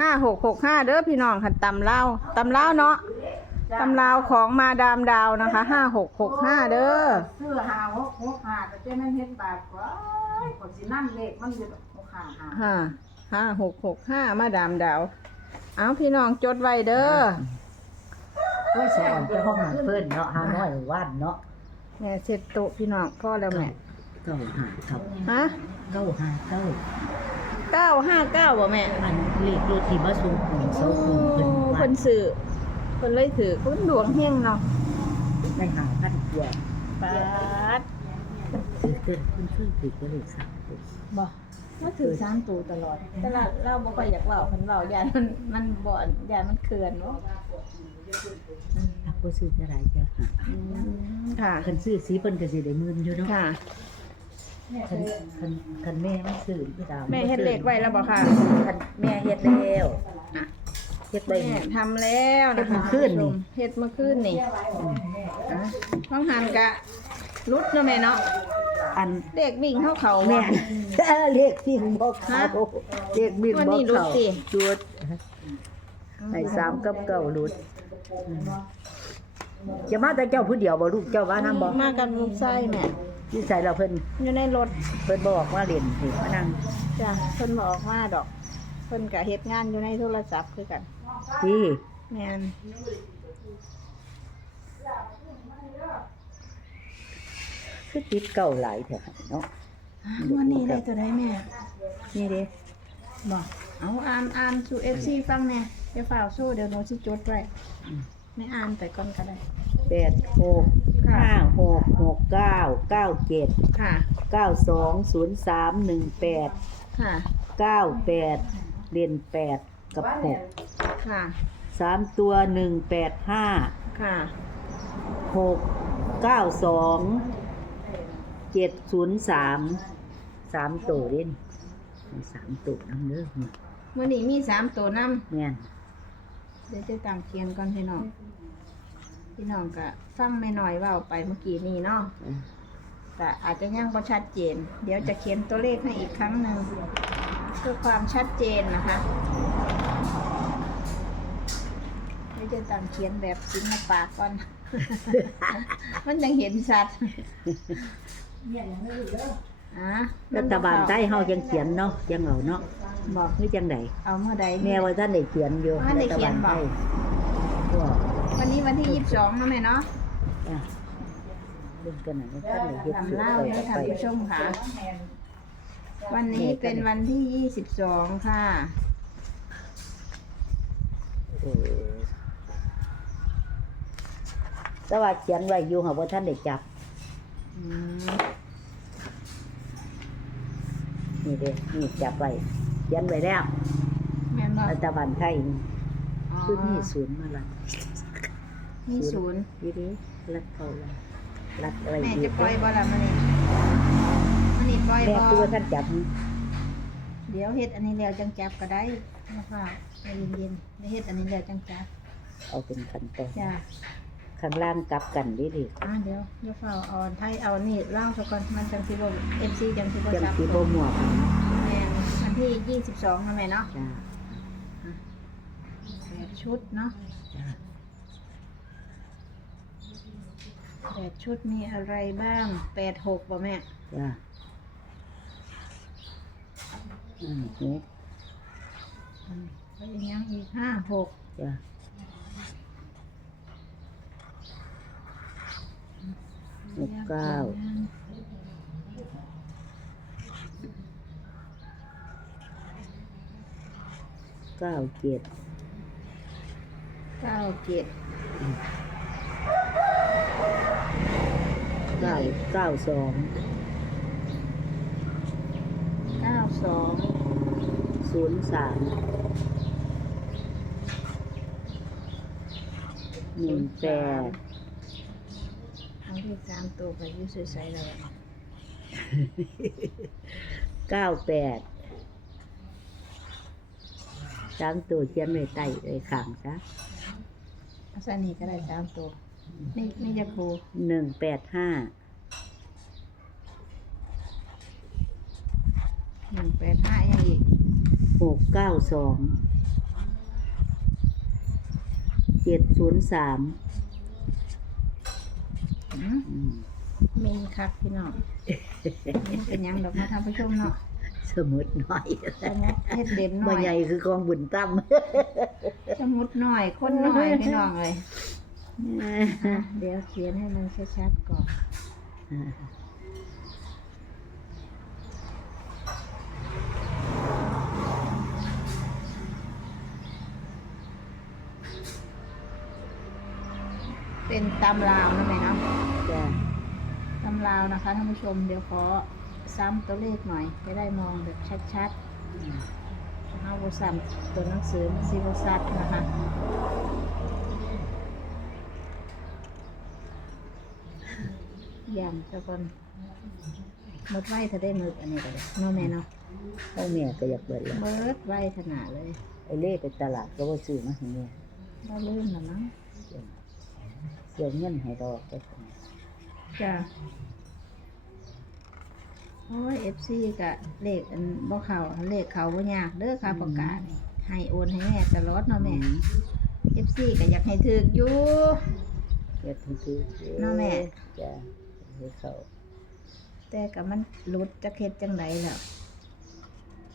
ห้าหกหกห้าเด้อพี่น้องค่ะตำเล่าวตำเล่าวเนาะตำลาวของมาดามดาวนะคะห้าหกหกห้าเด้อซื้อหาหกหกหาแต่เจ้านั่นเฮ็ดบาปว้ายคนสินั่นเลขมันอยู่หกหาหาห้าห้าหกหกห้ามาดามดาว เอาพี่น้องจดไว้เด้อโอ้ยสอนไปห้องหาเพิ่นเนาะหาน้อยว่านเนาะแม่เสร็จโต๊ะพี่น้องพ่อแล้วแม่เก้าหาเก้าฮะเก้าหาเก้า เก้าห้าเก้าบ่แม่อันเลขรถที่มาส่งปูนเสาปูนเพิ่นโอ้ว่าเพิ่นสื่อเพิ่นเลยถือคุณดวงเฮงเนาะได้หาพันกว่าปาดถือเต้นเพิ่นช่วยถือก็เลขสามตัวบ่ว่าถือสามตัวตลอดแต่ละเราบ่ค่อยอยากเว้าเพิ่นเว้ายานมันมันบ่อนยานมันเคือนเนาะถ้าบ่ซื้อจะได้จะหาอืมค่ะ คันซื้อสีเพิ่นก็สิได้หมื่นอยู่เนาะค่ะ คันคันคันแม่มันซื้อพี่ดาวแม่เฮ็ดเลขไว้แล้วบ่ค่ะคันแม่เฮ็ดแล้วเฮ็ดไว้แม่ทำแล้วนะคะเฮ็ดเมื่อคืนนี่เฮ็ดเมื่อคืนนี่อะท้องหันกะรุดเนาะแม่เนาะอันเด็กวิ่งเข้าเขาแม่บ่นเลขที่บ่เข้าเลขบินวันบ่นี้รู้เข้าสิจุดให้สามกับเก้าหลุดจะมาแต่เจ้าผู้เดียวบ่ลูกเจ้าว่านํบ่มากับลูกไส้แม่ ที่ใส่เราเพิ่นอยู่ในรถเพิ่นบอกว่าเล่นสิมานั่งจ้ะเพิ่นบอกว่าดอก เพิ่นก็เฮ็ดงานอยู่ในโทรศัพท์คือกันที่แม่นคือติดเก่าหลายแท้เนาะวันนี้ได้ตัวใดแม่ นี่เด้บอกเอาอ่านอ่านสู่ FC ฟังแน่เดี๋ยวฝ่าวสู้เดี๋ยวหนูสิจดไว้ไม่อ่านไปก่อนก็ได้แปดหก ห้าหกหกเก้าเก้าเจ็ดค่ะ เก้าสองศูนย์สามหนึ่งแปดค่ะ เก้าแปดเรียนแปดกับหกค่ะ สามตัวหนึ่งแปดห้าค่ะ หกเก้าสองเจ็ดศูนย์สามสามตัวเล่นมีสามตัวน้ำเด้อนี่วันนี้มีสามตัวนำแม่นเดี๋ยวจะตามเขียนก่อนพี่น้อง พี่น้องก็ฟังไม่น้อยเว่าไปเมื่อกี้นี้เนาะเออแต่อาจจะยังบ่ชัดเจน เดี๋ยวจะเขียนตัวเลขให้อีกครั้งหนึ่งเพื่อความชัดเจนนะคะเดี๋ยวจะตามเขียนแบบศิลปะก่อน มันยังเห็นชัดอะรัฐบาลใต้เฮาจังเขียนเนาะจังเอาเนาะบอกคือจังไดเอาเมื่อใด แม่ว่าท่านได้เขียนอยู่ท่านได้รัฐเขียบานลบอกไทยก็ วันนี้วันที่ยี่สิบสองนะแม่เนาะอะเรื่องกันน่ะท่านได้เฮ็ดทำเล่าให้ท่านผู้ชมค่ะ วันนี้เป็นวันที่ยี่สิบสองค่ะ เออแต่ว่าเขียนไว้อยู่หาว่าท่านได้จับ อืมนี่เด้นี่จับไว้เขียนไว้แล้วแม่นบอกรัฐบาลไทยนี่อ๋อคือมีศูนย์มาละ มีศูนย์นี่เด้รัฐเขาละรัฐอะไรแม่อีจะกปล่อยบ่ล่ะมันนี่มันนี่ปล่อยแม่บ่คือว่าท่านจับเดี๋ยวเฮ็ดอันนี้แล้วจังจับก็ได้นะคะใจเย็นๆเดี๋ยวเฮ็ดอันนี้แล้วจังจับเอาเป็นขั้นตอนจ้าข้างล่างกลับกันดิดิอ่าเดี๋ยวเดี๋ยวเฝ้าเอาไทยเอานี่เล่าซะก่อนมันจังสิบ่ FC จังสิบ่จังจับสีโบหมวกแม่นวันที่ยี่สิบสองนะแม่เนาะจ้าแปดชุดเนาะ จ้า แปดชุดมีอะไรบ้างแปดหกป่ะแม่จ้าอืมหกอืมแล้วอีกยังอีกห้าหกจ้าหกเก้าเก้าเจ็ดเก้าเจ็ด เก้าเก้าสองเก้าสองศูนย์สามหนึ่งแปดเอาที่สามตัวไปอยืดใส่เลยเก้าแปดสามตัวเขียนไว้ใต้ไอ้ขางซะอาซานี่ก็ได้สามตัว นี่นี่จะครูหนึ่งแปดห้าหนึ่งแปดห้ายังอีกหกเก้าสองเจ็ดศูนย์สามอืมมีคักพี่น้องมันเป็นหยังดอกมาทำผู้ชมเนาะสมุดหน่อยสมุดเฮ็ดเด่นหน่บ่อยใหญ่คือกองบุญตั้ม สมุดหน่อยคนหน่อยพี่น้องเลยอะ เดี๋ยวเขียนให้มันชัดๆก่อนเป็นตำลาวนะแม่เนาะจ้ะตำลาวนะคะท่านผู้ชมเดี๋ยวขอซ้ำตัวเลขหน่อยจะได้มองแบบชัดๆเอาบซ้ำตัวหนังสือซีบซัดนะคะ ย่ำตะกอนหมดไว้ถ้าได้มืออันนี้ก็ได้เนาะแม่เนาะพ่อแม่ก็อยากเบิดแล้วเบิดไว้ขนาดเลยไอ้เล่ไปตลาดก็บ่ซื้อมาให้แม่เราลืมแล้วมั้งเสียเงินให้ดอกไปจ้ะโอ้ยเอฟซีกะเลขอันบ่เขาเลขเขาบ่ยากเด้อค่ะประกาศนี่ให้โอนให้แม่ตลอดเนาะแม่เอฟซีก็อยากให้ถึกอยู่อยากให้ซื้อเนาะแม่ จ้ะให้เขา แต่กับมันหลุดจะเค็ดจังไดแล้ว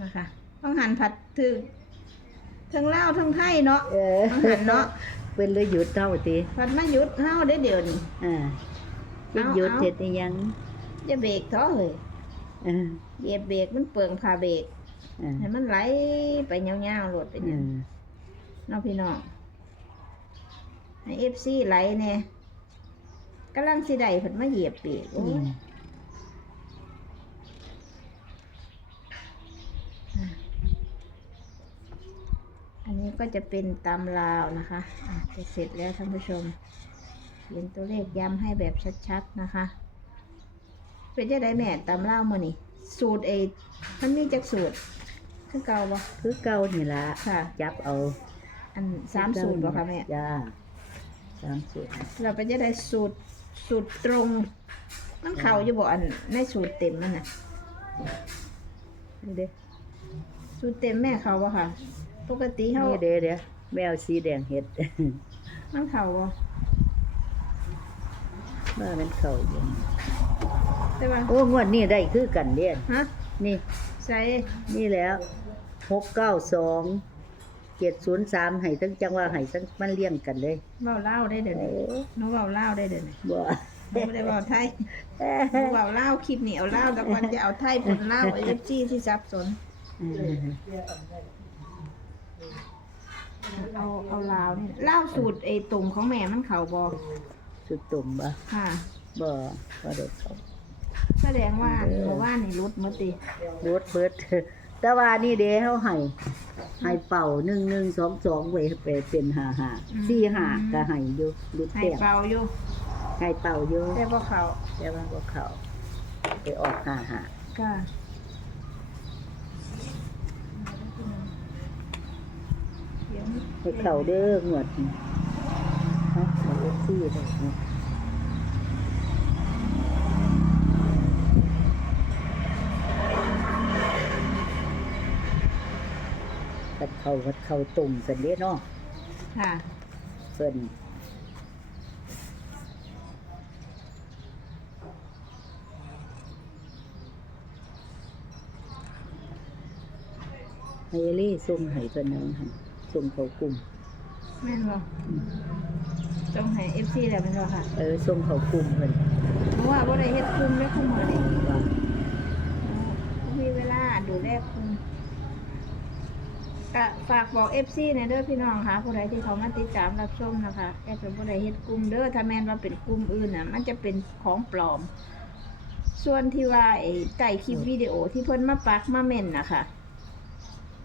นะคะต้องหันผัดถึกทั้งเล่าวทั้งไทยเนาะเออต้องหันเนาะเป็นเลยหยุดเท่าติผัดมาหยุดเฮาได้เดี๋ยวนี้อ่าเอาหยุดเอาเสร็จหรือยังอย่าเบรกเถอะเฮ้ยเออเหยียบเบรกมันเปลืองพาเบรกอ่าให้มันไหลไปยาวๆโลดไปอืเนี่ยมเน้องพี่น้องให้เอฟซีไหลแน่ กำลังสิได้เพิ่นมาเหยียบเบรกโอ้อืยมอันนี้ก็จะเป็นตำลาวนะคะอะจะเสร็จแล้วท่านผู้ชมเขียนตัวเลขย้ำให้แบบชัดๆนะคะ เป็นจะได้แม่ตำลาวมือนี่สูตรเอมันมีจักสูตรคือเก่าบ่คือเก่านี่ล่ะค่ะ จับเอาอันสามสูตรบ่คะแม่จ้าสามสูตร เราไปจะได้สูตร สูตรตรง มันเข่าอยู่บ่อันในสูตรเต็มมันน่ะดูเด้สูตรเต็มแม่เขาบ่ค่ะ ปกติเขานี่เด้เด้แมวสีแดงเห็ด มันเข่าบ่ว่ามันเข้าอยู่แต่ว่าโอ้งวดนี้ได้คือกันเด้นฮะนี่ใส่นี่แล้วหกเก้าสอง เจ็ดศูนย์สามให้ทั้งจังว่าให้ทั้งมันเลี้ยงกันเลยเว้าเล่าวได้เดี๋ยวเอนี้อหนูเว้าเล่าวได้เดี๋ยวนี้บ่หนูไม่ได้เว้าไทยหนูเว้าเล่าวคลิปนี้เอาเล่าวแต่ก่อนจะเอาไทยผลเล่าวไอ้เล็บจี้ที่ซับสนเอาเอาลาวนี่เล่าวสูตรไอ้ตุ่มของแม่มันเข่าบ่สุดตุ่มบ่ค่ะบ่บ่ได้เขาแสดงว่าเมื่อวานนี่รุดหมดติรถเบิด แต่ว่านี่เด้เฮาให้ให้เป่าหนึ่งหนึ่งสองสองไว้ไปเป็นห้าห้าสี่ห้าก็ให้อยู่รุดให้แต้มเป่าอยู่ให้เป่าอยู่แต่บ่เขาแต่ว่าบ่เข้าไปออกห้าห้าค่ะเดี๋ยวให้เข้าเด้องวดนี้ฮะเอาเอฟซีได้เนาะ เข้ากัดเข้าตุ่มสันเด้เนาะค่ะ เพิ่นให้เอลี่ส่งให้เพิ่นนึงหั่นส่งเขากลุ่ม แม่นบ่จงให้ FC แล้วแม่นบ่ค่ะ เออส่งเขากลุ่มเพิ่นเพราะว่าบ่ได้เฮ็ดคุมได้คุมมื้อนี้ว่ามีเวลาดูแลคุม ก็ฝากบอก FC ในเด้อพี่น้องค่ะผู้ใดที่เขามาติดตามรับชมนะคะแกเป็นผู้ใดเฮ็ดกลุ่มเด้อถ้าแม่นว่าเป็นกลุ่มอื่นน่ะ มันจะเป็นของปลอม ส่วนที่ว่าไอ้ใต้คลิปวิดีโอที่เพิ่นมาปักมาเม่นนะคะ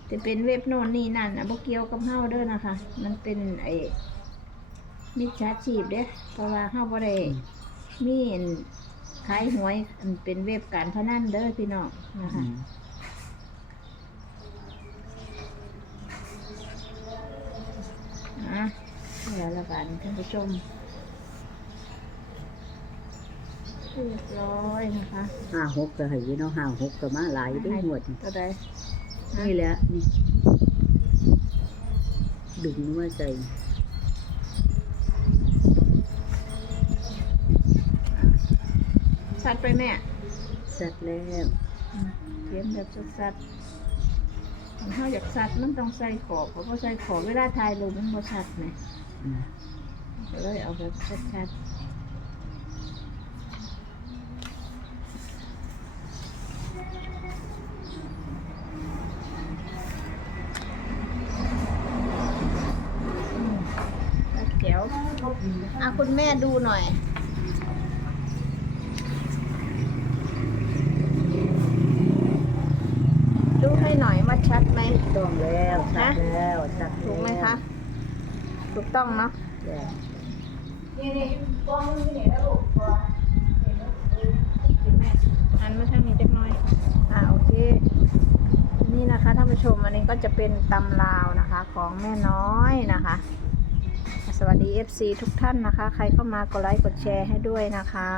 จะเป็นเว็บโน่นนี่นั่นนะบ่เกี่ยวกับเฮาเด้อนะคะ มันเป็นไอ้มิจฉาชีพเด้เพราะว่าเฮาบ่ได้มีขายหวยอันเป็นเว็บการพนันเด้อพี่น้องนะคะ ละบาทท่านผู้ชมเรียบร้อยนะคะห้าหกก็ให้เนาะห้าหกก็มาหลายได้หมดก็ได้นี่แหละนี่ดึงว่าใจชัดไปแม่ชัดแล้วเขียนแบบชัดๆถ้าอยากชัดมันต้องใส่ขอบเพราะใส่ขอบเวลาทายลงมันบ่ชัดไหม ก็เลยเอาแบบชัดๆอืมแล้วเดี๋ยวอะคุณแม่ดูหน่อย ดูให้หน่อยว่าชัดไหม ต้องแล้วสัตว์ฮะแล้วสัตว์ถูกไหมคะ ถูกต้องเนาะจ้ะนี่นี่กล้องนี่นี่นะลูกตัวอันมาทางนี้จักหน่อย อ่าโอเค นี่นะคะท่านผู้ชมอันนี้ก็จะเป็นตำลาวนะคะของแม่น้อยนะคะ สวัสดี FC ทุกท่านนะคะ ใครเข้ามากดไลค์กดแชร์ให้ด้วยนะคะ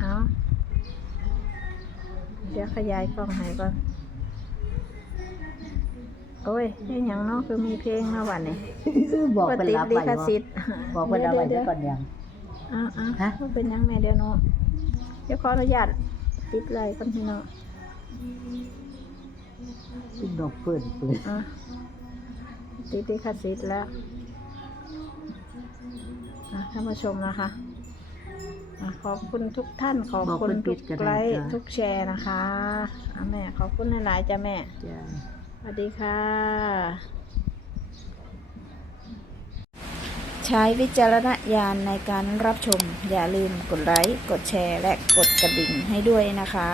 เอาเดี๋ยวขยายกล้องให้ก่อน โอ้ยนี่ยังเนาะคือมีเพลงมาวันนี้บอกเป็นติดรับลิไปขว่าสิทธิ์บอกเป็นรับไปเดี๋เดี๋ยยววก่อนยัง อ่าอ่าฮะ มันเป็นยังแม่เดี๋ยวเนาะเดี๋ยวขออนุญาตติดเลยก่อนพี่เนาะขึ้นดอกเปิดเปิดอะติดลิขสิทธิ์แล้วอะท่านผู้ชมนะคะอะขอบคุณทุกท่านขอบคุณทุกไลค์ทุกแชร์นะคะอะแม่ขอบคุณหลายๆจ้ะแม่ จ้ะส วัสดีค่ะ ใช้วิจารณญาณในการรับชม อย่าลืมกดไลค์ กดแชร์ และกดกระดิ่งให้ด้วยนะคะ